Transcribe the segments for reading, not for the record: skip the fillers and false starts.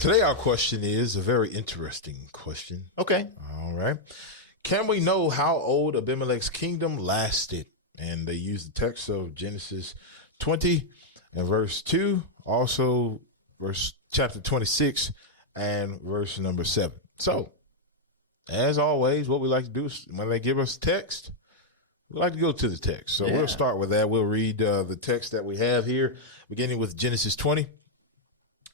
Today, our question is a very interesting question. Okay. All right. Can we know how old Abimelech's kingdom lasted? And they use the text of Genesis 20 and verse 2, also chapter 26 and verse number 7. So, as always, what we like to do is when they give us text, we like to go to the text. So we'll start with that. We'll read the text that we have here, beginning with Genesis 20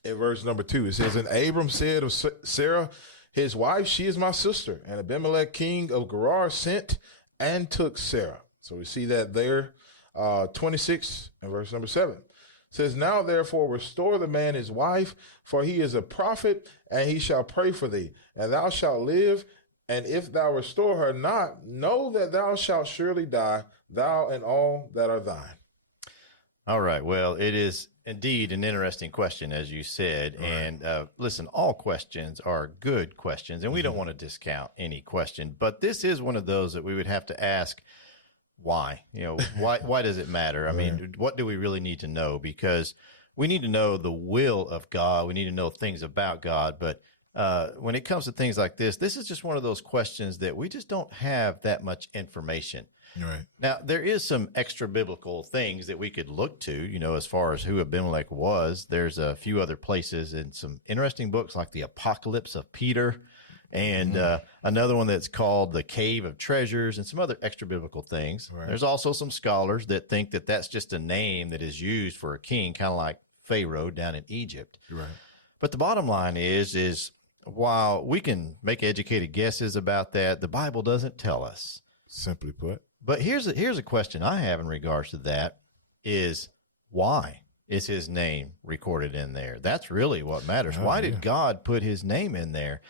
and verse number 2. It says, "And Abram said of Sarah, his wife, she is my sister. And Abimelech, king of Gerar, sent and took Sarah." So we see that there, 26 and verse number 7. It says, "Now therefore restore the man his wife, for he is a prophet, and he shall pray for thee, and thou shalt live. And if thou restore her not, know that thou shalt surely die, thou and all that are thine." All right. Well, it is indeed an interesting question, as you said. Right. And listen, all questions are good questions, and we don't want to discount any question. But this is one of those that we would have to ask, why? Why does it matter? I mean, what do we really need to know? Because we need to know the will of God. We need to know things about God. But when it comes to things like this is just one of those questions that we just don't have that much information. Right. Now, there is some extra biblical things that we could look to, as far as who Abimelech was. There's a few other places and some interesting books like the Apocalypse of Peter and another one that's called the Cave of Treasures and some other extra biblical things. Right. There's also some scholars that think that that's just a name that is used for a king, kind of like Pharaoh down in Egypt. Right. But the bottom line is while we can make educated guesses about that, the Bible doesn't tell us. Simply put. But here's a question I have in regards to that is, why is his name recorded in there? That's really what matters. Why did God put his name in there?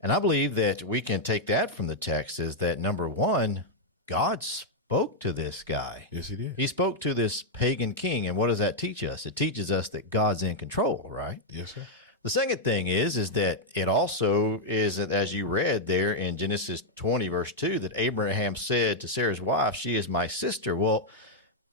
And I believe that we can take that from the text is that, number one, God spoke to this guy. Yes, he did. He spoke to this pagan king. And what does that teach us? It teaches us that God's in control, right? Yes, sir. The second thing is that it also is, as you read there in Genesis 20, verse 2, that Abraham said to Sarah's wife, "She is my sister." Well,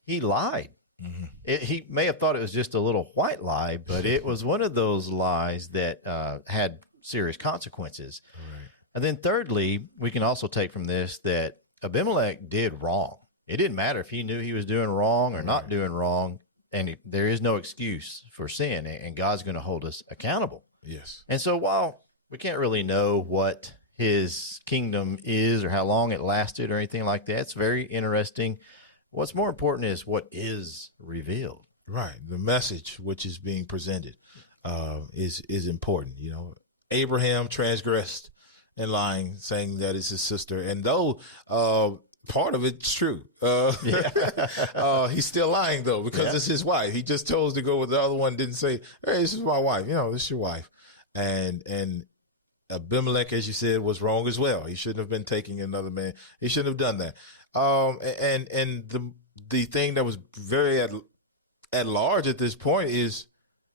he lied. Mm-hmm. He may have thought it was just a little white lie, but it was one of those lies that had serious consequences. Right. And then thirdly, we can also take from this that Abimelech did wrong. It didn't matter if he knew he was doing wrong or not doing wrong. And there is no excuse for sin, and God's going to hold us accountable. Yes. And so while we can't really know what his kingdom is or how long it lasted or anything like that, it's very interesting. What's more important is what is revealed. Right. The message which is being presented is important. Abraham transgressed in lying, saying that it's his sister. And though part of it's true. He's still lying though, because it's his wife. He just chose to go with the other one. Didn't say, "Hey, this is my wife." This is your wife. And Abimelech, as you said, was wrong as well. He shouldn't have been taking another man. He shouldn't have done that. And the thing that was very at large at this point is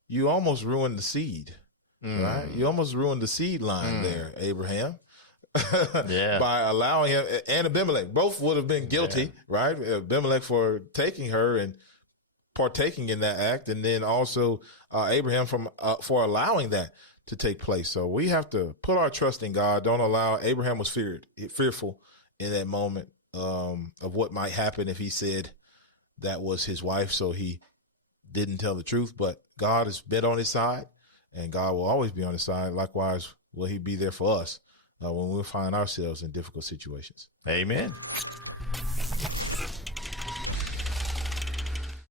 you almost ruined the seed, right? You almost ruined the seed line there, Abraham. By allowing him, and Abimelech both would have been guilty, right? Abimelech for taking her and partaking in that act, and then also Abraham for allowing that to take place. So we have to put our trust in God. Don't allow. Abraham was fearful in that moment of what might happen if he said that was his wife, so he didn't tell the truth. But God has been on his side, and God will always be on his side. Likewise, will he be there for us when we find ourselves in difficult situations. Amen.